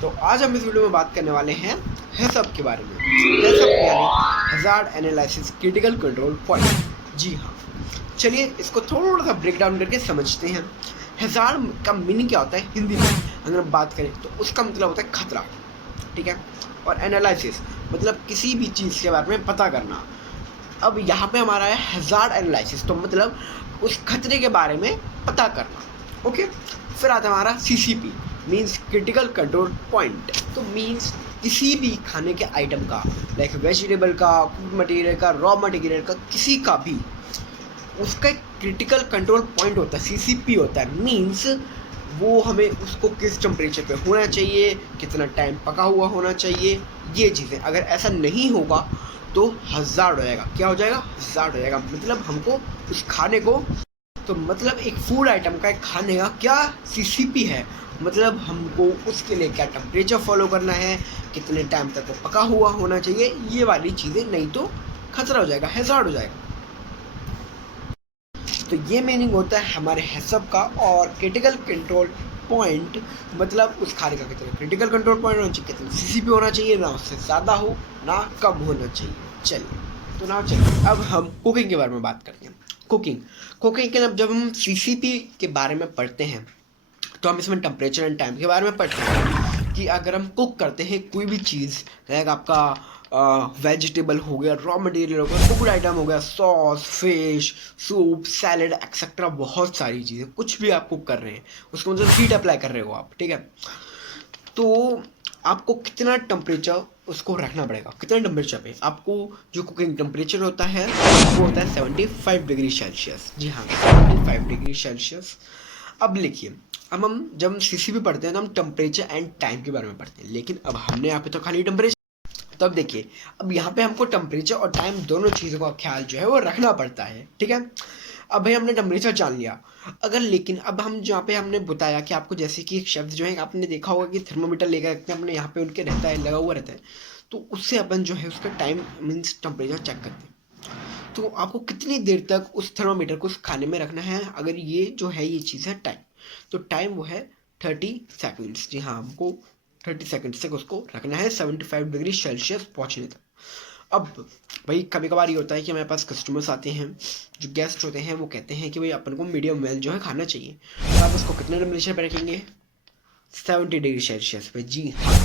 तो आज हम इस वीडियो में बात करने वाले हैं HACCP के बारे में। HACCP यानी hazard analysis critical control point. जी हाँ, चलिए इसको थोड़ा सा ब्रेक डाउन करके समझते हैं। हैजार्ड का मीनिंग क्या होता है हिंदी में अगर हम बात करें तो उसका मतलब होता है खतरा, ठीक है। और एनालिसिस मतलब किसी भी चीज़ के बारे में पता करना। अब यहाँ पे हमारा है हैजार्ड एनालिसिस, तो मतलब उस खतरे के बारे में पता करना। ओके, फिर आता है हमारा CCP means critical control point. तो मीन्स किसी भी खाने के आइटम का, लाइक वेजिटेबल का, फूड मटेरियल का, रॉ मटेरियल का, किसी का भी उसका एक क्रिटिकल कंट्रोल पॉइंट होता है, CCP होता है। मीन्स वो हमें उसको किस टेम्परेचर पे होना चाहिए, कितना टाइम पका हुआ होना चाहिए, ये चीज़ें। अगर ऐसा नहीं होगा तो हज़ार्ड हो जाएगा। क्या हो जाएगा? हज़ार्ड हो जाएगा। मतलब हमको उस खाने को, तो मतलब एक फूड आइटम का, एक खाने का क्या CCP है, मतलब हमको उसके लिए क्या टेम्परेचर फॉलो करना है, कितने टाइम तक वो पका हुआ होना चाहिए, ये वाली चीज़ें। नहीं तो खतरा हो जाएगा, हैजार्ड हो जाएगा। तो ये मीनिंग होता है हमारे हैसअप का। और क्रिटिकल कंट्रोल पॉइंट मतलब उस खाने का कितना क्रिटिकल कंट्रोल पॉइंट होना चाहिए, कितना CCP होना चाहिए, ना उससे ज़्यादा हो ना कम होना चाहिए। चलिए, तो ना चलिए अब हम कुकिंग के बारे में बात करते हैं। कुकिंग के जब हम CCP के बारे में पढ़ते हैं तो हम इसमें टेम्परेचर एंड टाइम के बारे में पढ़ते हैं कि अगर हम कुक करते हैं कोई भी चीज़, लाइक आपका वेजिटेबल हो गया, रॉ मटेरियल हो गया, फूड आइटम हो गया, sauce, fish, soup, salad etcetera, बहुत सारी चीज़ें, कुछ भी आप कुक कर रहे हैं उसको मतलब हीट अप्लाई कर रहे हो आप, ठीक है। तो आपको कितना टेम्परेचर उसको रखना पड़ेगा, कितना टेम्परेचर पे आपको जो कुकिंग टेम्परेचर होता है वो होता है 75 डिग्री सेल्सियस। जी हाँ, 75 डिग्री सेल्सियस। अब लिखिए, अब हम जब CCP पढ़ते हैं तो हम टेम्परेचर एंड टाइम के बारे में पढ़ते हैं, लेकिन अब हमने यहाँ पे तो खाली टेम्परेचर। तो अब देखिए, अब यहाँ पे हमको टेम्परेचर और टाइम दोनों चीज़ों का ख्याल जो है वो रखना पड़ता है, ठीक है। अब भाई हमने टेम्परेचर जान लिया, अगर लेकिन अब हम जहाँ पे हमने बताया कि आपको, जैसे कि एक शब्द जो है आपने देखा होगा कि थर्मोमीटर लेकर रखते हैं अपने यहाँ पे, उनके रहता है, लगा हुआ रहता है, तो उससे अपन जो है उसका टाइम मीन्स टेम्परेचर चेक करते हैं। तो आपको कितनी देर तक उस थर्मोमीटर को उस खाने में रखना है, अगर ये जो है ये चीज़ है टाइम, तो टाइम वो है 30 सेकेंड्स। जी हाँ, हमको 30 सेकेंड्स तक उसको रखना है 75 डिग्री सेल्सियस पहुँचने तक। अब भाई कभी कभार ये होता है कि हमारे पास कस्टमर्स आते हैं, जो गेस्ट होते हैं, वो कहते हैं कि भाई अपन को मीडियम वेल जो है खाना चाहिए, तो आप उसको कितने टेम्परेचर पे रखेंगे? 70 डिग्री सेल्सियस पे। जी हाँ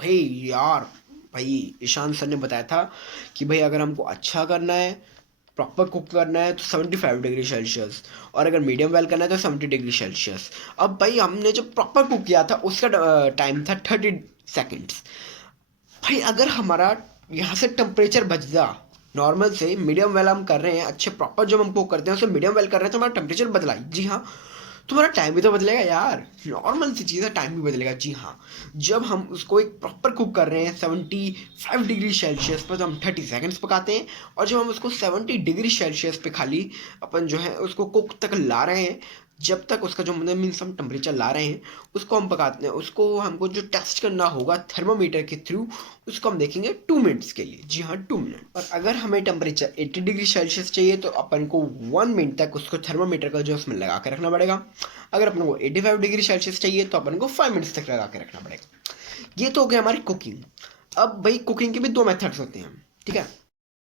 भाई यार, भाई ईशान सर ने बताया था कि भाई अगर हमको अच्छा करना है, प्रॉपर कुक करना है, तो 75 डिग्री सेल्सियस, और अगर मीडियम वेल करना है तो 70 डिग्री सेल्सियस। अब भाई हमने जो प्रॉपर कुक किया था उसका टाइम था 30 सेकेंड्स। भाई अगर हमारा यहाँ से टेम्परेचर बच जा, नॉर्मल से मीडियम वेल हम कर रहे हैं, अच्छे प्रॉपर जो हम कुक करते हैं उससे मीडियम वेल कर रहे हैं, तो हमारा टेम्परेचर बदला। जी हाँ, तुम्हारा टाइम भी तो बदलेगा यार, नॉर्मल सी चीज़ है, टाइम भी बदलेगा। जी हाँ, जब हम उसको एक प्रॉपर कुक कर रहे हैं 75 डिग्री सेल्सियस पर, तो हम 30 सेकेंड्स पकाते हैं। और जब हम उसको 70 डिग्री सेल्सियस पे खाली अपन जो है उसको कुक तक ला रहे हैं, जब तक उसका जो मतलब मीन्स हम टेम्परेचर ला रहे हैं उसको हम पकाते हैं, उसको हमको जो टेस्ट करना होगा थर्मोमीटर के थ्रू, उसको हम देखेंगे 2 मिनट्स के लिए। जी हाँ, 2 मिनट। और अगर हमें टेम्परेचर 80 डिग्री सेल्सियस चाहिए तो अपन को 1 मिनट तक उसको थर्मोमीटर का जो उसमें लगा के रखना पड़ेगा। अगर अपन को 85 डिग्री सेल्सियस चाहिए तो अपन को 5 मिनट्स तक लगा के रखना पड़ेगा। ये तो हो गया हमारी कुकिंग। अब भाई कुकिंग के भी दो मेथड्स होते हैं, ठीक है।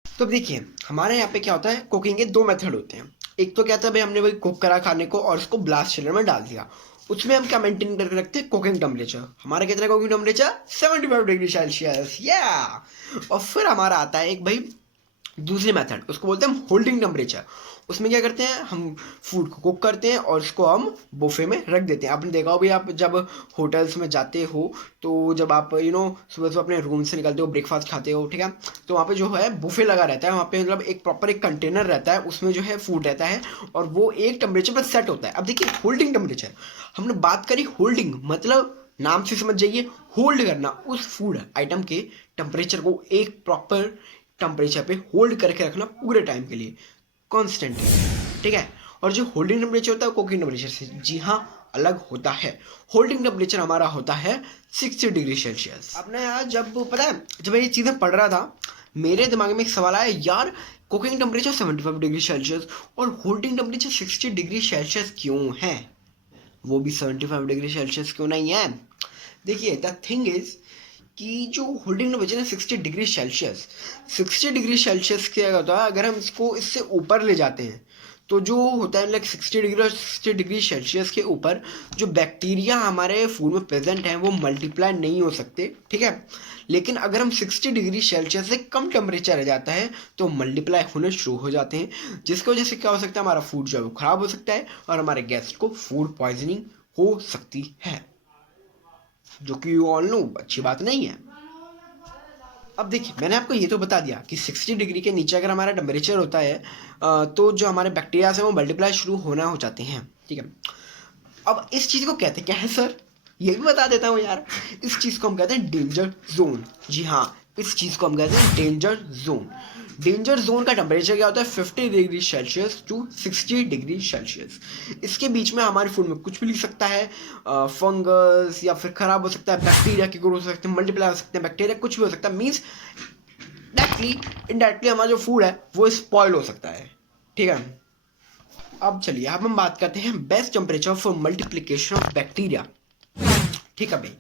तो अब देखिए, हमारे यहाँ पे क्या होता है, कुकिंग के दो मेथड होते हैं। एक तो क्या था भाई, हमने वही कुक करा खाने को और उसको ब्लास्ट चिलर में डाल दिया, उसमें हम क्या मेंटेन करके रखते हैं, कुकिंग टेम्परेचर। हमारा कितना कुकिंग टेम्परेचर? 75 डिग्री सेल्सियस, या। और फिर हमारा आता है एक भाई दूसरी मेथड, उसको बोलते हैं हम होल्डिंग टेम्परेचर। उसमें क्या करते हैं, हम फूड को कुक करते हैं और उसको हम बुफे में रख देते हैं। आपने देखा हो भी, आप जब होटल्स में जाते हो तो जब आप सुबह सुबह अपने रूम से निकलते हो, ब्रेकफास्ट खाते हो, ठीक है, तो वहाँ पे जो है बुफे लगा रहता है, वहाँ पे मतलब एक प्रॉपर एक कंटेनर रहता है, उसमें जो है फूड रहता है और वो एक टेम्परेचर पर सेट होता है। अब देखिए, होल्डिंग टेम्परेचर हमने बात करी, होल्डिंग मतलब नाम से समझ जाइए, होल्ड करना उस फूड आइटम के टेम्परेचर को एक प्रॉपर टेम्परेचर पे होल्ड करके रखना पूरे टाइम के लिए, कांस्टेंट, ठीक है। और जो होल्डिंग टेम्परेचर होता है कुकिंग टेम्परेचर से, जी हाँ, अलग होता है। होल्डिंग टेम्परेचर हमारा होता है 60 डिग्री सेल्सियस। अब ना यार, जब पता है, जब मैं ये चीज़ें पढ़ रहा था मेरे दिमाग में एक सवाल आया यार, कुकिंग टेम्परेचर 75 डिग्री सेल्सियस और होल्डिंग टेम्परेचर 60 डिग्री सेल्सियस क्यों है, वो भी 75 डिग्री सेल्सियस क्यों नहीं है? देखिए द थिंग इज कि जो होल्डिंग टेम्परेचर है 60 डिग्री सेल्सियस, 60 डिग्री सेल्सियस क्या होता है, अगर हम इसको इससे ऊपर ले जाते हैं तो जो होता है लाइक 60 डिग्री सेल्सियस के ऊपर जो बैक्टीरिया हमारे फूड में प्रेजेंट है वो मल्टीप्लाई नहीं हो सकते, ठीक है। लेकिन अगर हम 60 डिग्री सेल्सियस से कम टेम्परेचर आ जाता है तो मल्टीप्लाई होने शुरू हो जाते हैं, जिसकी वजह से क्या हो सकता है, हमारा फूड जो है वो खराब हो सकता है और हमारे गेस्ट को फूड पॉइजनिंग हो सकती है, जो कि यू ऑल नो अच्छी बात नहीं है। अब देखिए मैंने आपको ये तो बता दिया कि 60 डिग्री के नीचे अगर हमारा टेम्परेचर होता है तो जो हमारे बैक्टीरिया है वो मल्टीप्लाई शुरू होना हो जाते हैं, ठीक है। अब इस चीज़ को कहते क्या है सर, ये भी बता देता हूँ यार। इस चीज़ को हम कहते हैं डेंजर जोन। जी हाँ, इस चीज़ को हम कहते हैं डेंजर जोन। डेंजर जोन का टेम्परेचर क्या होता है, 50 degree Celsius to 60 degree Celsius. इसके बीच में हमारे फूड में कुछ भी लिख सकता है, फंगस या फिर खराब हो सकता है, बैक्टीरिया की ग्रोथ हो सकती है, मल्टीप्लाई हो सकते हैं बैक्टीरिया, कुछ भी हो सकता है। मीन्स डायरेक्टली इनडायरेक्टली हमारा जो फूड है वो स्पॉइल हो सकता है, ठीक है। अब चलिए अब हम बात करते हैं best temperature for multiplication of bacteria, ठीक है भाई।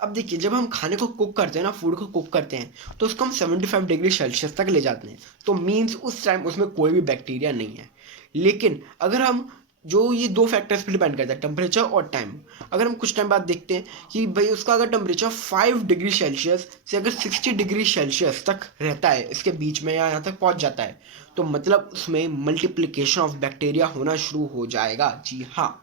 अब देखिए जब हम खाने को कुक करते हैं ना, फूड को कुक करते हैं, तो उसको हम 75 डिग्री सेल्सियस तक ले जाते हैं, तो मीन्स उस टाइम उसमें कोई भी बैक्टीरिया नहीं है। लेकिन अगर हम जो ये दो फैक्टर्स पे डिपेंड करता है, टेम्परेचर और टाइम, अगर हम कुछ टाइम बाद देखते हैं कि भाई उसका अगर टेम्परेचर 5 डिग्री सेल्सियस से अगर 60 डिग्री सेल्सियस तक रहता है, इसके बीच में या यहाँ तक पहुँच जाता है, तो मतलब उसमें मल्टीप्लिकेशन ऑफ बैक्टीरिया होना शुरू हो जाएगा। जी हाँ,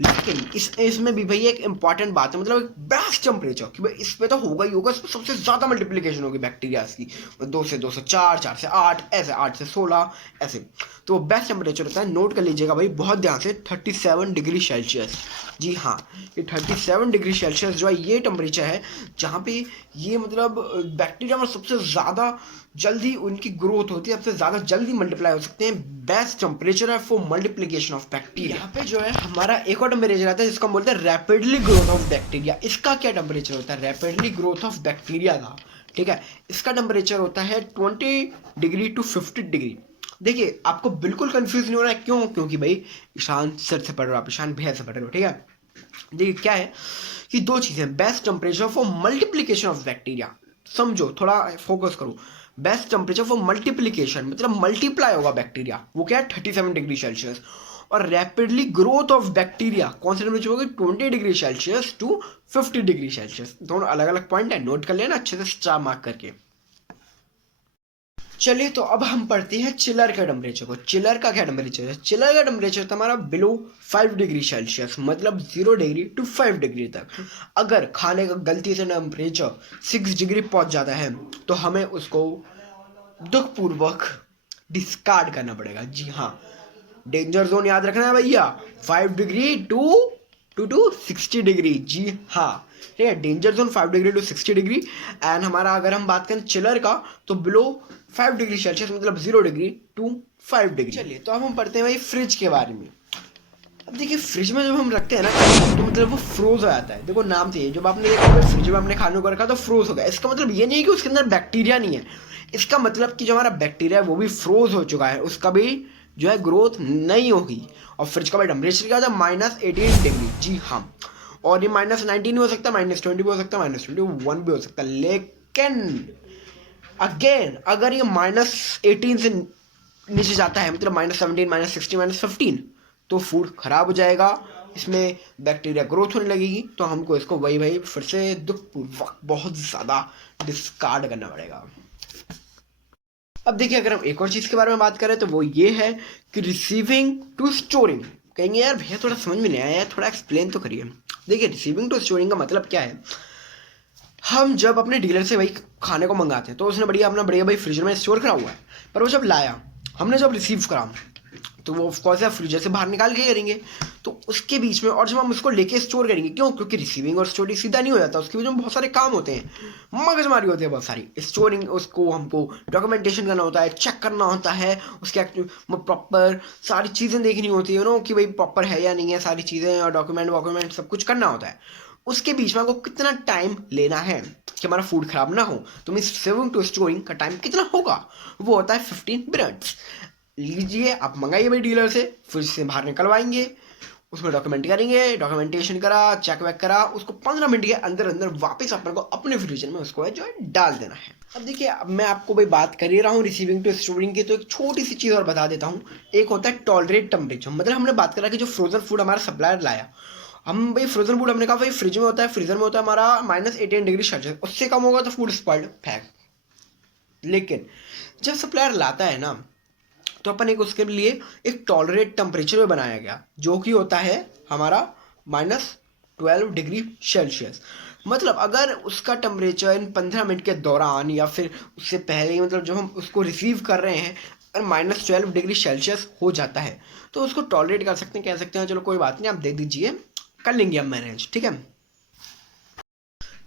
लेकिन इसमें भी भाई एक इंपॉर्टेंट बात है, मतलब एक बेस्ट टेम्परेचर कि भाई इस पे तो होगा ही होगा, इसमें सबसे ज़्यादा मल्टीप्लिकेशन होगी बैक्टीरियाज की, 2 से 2 से 4, 4 से 8, ऐसे 8 से 16 ऐसे। तो बेस्ट टेम्परेचर होता है, नोट कर लीजिएगा भाई बहुत ध्यान से, 37 डिग्री सेल्सियस। जी हाँ, ये 37 डिग्री सेल्सियस जो है ये टेम्परेचर है जहाँ पे ये मतलब बैक्टीरिया में सबसे ज़्यादा जल्दी उनकी ग्रोथ होती है, सबसे ज़्यादा जल्दी मल्टीप्लाई हो सकते हैं। बेस्ट टेम्परेचर है फॉर मल्टीप्लिकेशन ऑफ बैक्टीरिया। यहाँ पे जो है हमारा एक और टेम्परेचर आता है जिसको हम बोलते हैं रैपिडली ग्रोथ ऑफ बैक्टीरिया। इसका क्या टेम्परेचर होता है, रैपिडली ग्रोथ ऑफ बैक्टीरिया का, ठीक है, इसका टेम्परेचर होता है 20 डिग्री टू 50 डिग्री। देखिए आपको बिल्कुल कंफ्यूज नहीं होना है, क्यों, क्योंकि भाई ईशान सर से पढ़ रहे हो आप, ईशान भैया से पढ़ रहे हो, ठीक है। देखिए क्या है कि दो चीज़ें, best temperature for multiplication of bacteria, समझो थोड़ा फोकस करो। बेस्ट टेम्परेचर फॉर मल्टीप्लिकेशन मतलब मल्टीप्लाई होगा बैक्टीरिया, वो क्या है 37 डिग्री सेल्सियस। और रैपिडली ग्रोथ ऑफ बैक्टीरिया कौन सा टेम्परेचर होगी, 20 degree Celsius to 50 degree Celsius. दोनों अलग अलग पॉइंट है, नोट कर लेना अच्छे से स्टार मार्क करके। चलिए तो अब हम पढ़ते हैं चिलर का टेम्परेचर को। चिलर का क्या टेम्परेचर है, चिलर का टेम्परेचर हमारा बिलो 5 डिग्री सेल्सियस, मतलब 0 डिग्री टू 5 डिग्री तक। अगर खाने का गलती से टेम्परेचर 6 डिग्री पहुंच जाता है तो हमें उसको दुखपूर्वक डिस्कार्ड करना पड़ेगा। जी हाँ, डेंजर जोन याद रखना है भैया, 5 डिग्री टू 60 डिग्री। जी हाँ, ठीक है, danger zone 5 degree to 60 degree. And हमारा अगर हम बात करें चिलर का तो बिलो 5 डिग्री सेल्सियस मतलब 0 डिग्री टू 5 डिग्री। चलिए तो अब हम पढ़ते हैं भाई फ्रिज के बारे में। अब देखिए फ्रिज में जब हम रखते हैं ना तो मतलब वो फ्रोज हो जाता है। देखो नाम से जब आपने देखा फ्रिज में अपने खाने को रखा तो फ्रोज हो गया, इसका मतलब ये नहीं है कि उसके अंदर बैक्टीरिया नहीं है, इसका मतलब कि जो हमारा बैक्टीरिया है वो भी फ्रोज हो चुका है, उसका भी जो है ग्रोथ नहीं होगी। और फ्रिज का भाई टेम्परेचर क्या होता है, -18 डिग्री। जी हाँ, और ये -19 भी हो सकता है, -20 भी हो सकता है, -21 भी हो सकता है। लेकिन अगेन अगर ये -18 से नीचे जाता है मतलब -17, -16, -15 तो फूड खराब हो जाएगा, इसमें बैक्टीरिया ग्रोथ होने लगेगी, तो हमको इसको वही फिर से दुखपूर्वक बहुत ज़्यादा डिस्कार्ड करना पड़ेगा। अब देखिए अगर हम एक और चीज़ के बारे में बात करें तो वो ये है कि रिसीविंग टू स्टोरिंग। कहेंगे यार भैया थोड़ा समझ में नहीं आया यार, थोड़ा एक्सप्लेन तो करिए। देखिए रिसीविंग टू स्टोरिंग का मतलब क्या है, हम जब अपने डीलर से भाई खाने को मंगाते हैं तो उसने अपना बढ़िया भाई फ्रिज में स्टोर करा हुआ है, पर वो जब लाया हमने जब रिसीव करा तो वो ऑफकोर्स है फ्रिज से बाहर निकाल के करेंगे, तो उसके बीच में और जब हम उसको लेके स्टोर करेंगे, क्यों, क्योंकि रिसीविंग और स्टोरिंग सीधा नहीं हो जाता, उसकी वजह में बहुत सारे काम होते हैं, मगजमारी होती है बहुत सारी। स्टोरिंग उसको हमको डॉक्यूमेंटेशन करना होता है, चेक करना होता है, उसके प्रॉपर सारी चीज़ें देखनी होती है कि भाई प्रॉपर है या नहीं है, सारी चीज़ें और डॉक्यूमेंट सब कुछ करना होता है। उसके बीच में आपको कितना टाइम लेना है कि हमारा फूड खराब ना हो, तो मीन सेविंग टू स्टोरिंग का टाइम कितना होगा, वो होता है 15 मिनट्स। लीजिए आप मंगाइए भाई डीलर से, फ्रिज से बाहर निकलवाएंगे, उसमें डॉक्यूमेंट करेंगे, डॉक्यूमेंटेशन करा, चेक वेक करा, उसको 15 मिनट के अंदर अंदर वापस अपन को अपने फ्रीजर में उसको है जो है डाल देना है। अब देखिए, अब मैं आपको भाई बात कर ही रहा हूँ रिसीविंग टू स्टोरिंग की, तो एक छोटी सी चीज़ और बता देता हूँ। एक होता है टॉलरेट टेम्परेचर, मतलब हमने बात करा कि जो फ्रोजन फूड हमारा सप्लायर लाया, हम भाई फ्रोजन फूड हमने कहा भाई फ्रिज में होता है, फ्रीजर में होता है हमारा -18 डिग्री सेल्सियस, उससे कम होगा तो फूड स्पॉइल्ड, फेंक। लेकिन जब सप्लायर लाता है ना, तो अपन एक उसके लिए एक टॉलरेट टेम्परेचर में बनाया गया, जो कि होता है हमारा -12 डिग्री सेल्सियस। मतलब अगर उसका टेम्परेचर इन 15 मिनट के दौरान या फिर उससे पहले ही, मतलब जब हम उसको रिसीव कर रहे हैं, अगर -12 डिग्री सेल्सियस हो जाता है, तो उसको टॉलरेट कर सकते हैं, कह सकते हैं चलो कोई बात नहीं, आप दे दीजिए, कर लेंगे हम मैनेज, ठीक है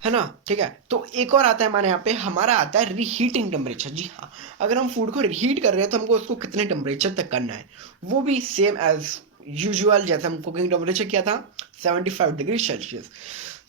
ना। ठीक है, तो एक और आता है हमारे यहाँ पे, हमारा आता है रीहीटिंग टेम्परेचर। जी हाँ, अगर हम फूड को रीहीट कर रहे हैं तो हमको उसको कितने टेम्परेचर तक करना है, वो भी सेम एज यूजुअल जैसे हम कुकिंग टेम्परेचर किया था, 75 डिग्री सेल्सियस।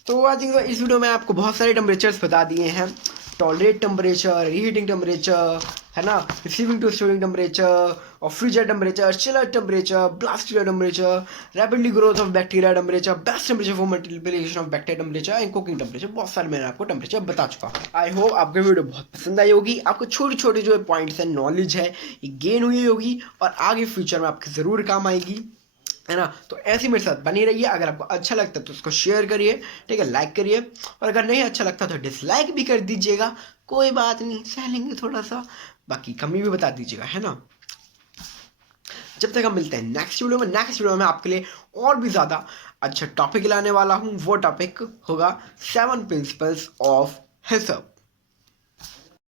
तो आई थिंक इस वीडियो में आपको बहुत सारे टेम्परेचर्स बता दिए हैं, टॉलरेट टेम्परेचर, रीहीटिंग टेम्परेचर, है ना, रिसीविंग टू स्टोरिंग टेम्परेचर, और freezer temperature, chiller temperature, blast chiller temperature, rapidly growth of bacteria temperature, best temperature for multiplication of bacteria temperature and cooking temperature. बहुत सारे मैंने आपको टेम्परेचर बता चुका हूँ। आई होप आपको वीडियो बहुत पसंद आई होगी, आपको छोटी छोटी जो पॉइंट्स है, नॉलेज है, ये गेन हुई होगी और आगे फ्यूचर में आपके ज़रूर काम आएगी, है ना। तो ऐसे मेरे साथ बनी रहिए। अगर आपको अच्छा लगता है तो उसको शेयर करिए, ठीक है, लाइक करिए, और अगर नहीं अच्छा लगता तो डिसलाइक भी कर दीजिएगा, कोई बात नहीं, सह लेंगे थोड़ा सा, बाकी कमी भी बता दीजिएगा, है ना। जब तक हम मिलते हैं नेक्स्ट वीडियो में, नेक्स्ट वीडियो में आपके लिए और भी ज़्यादा अच्छा टॉपिक लाने वाला हूँ। वो टॉपिक होगा 7 प्रिंसिपल्स ऑफ हिसब।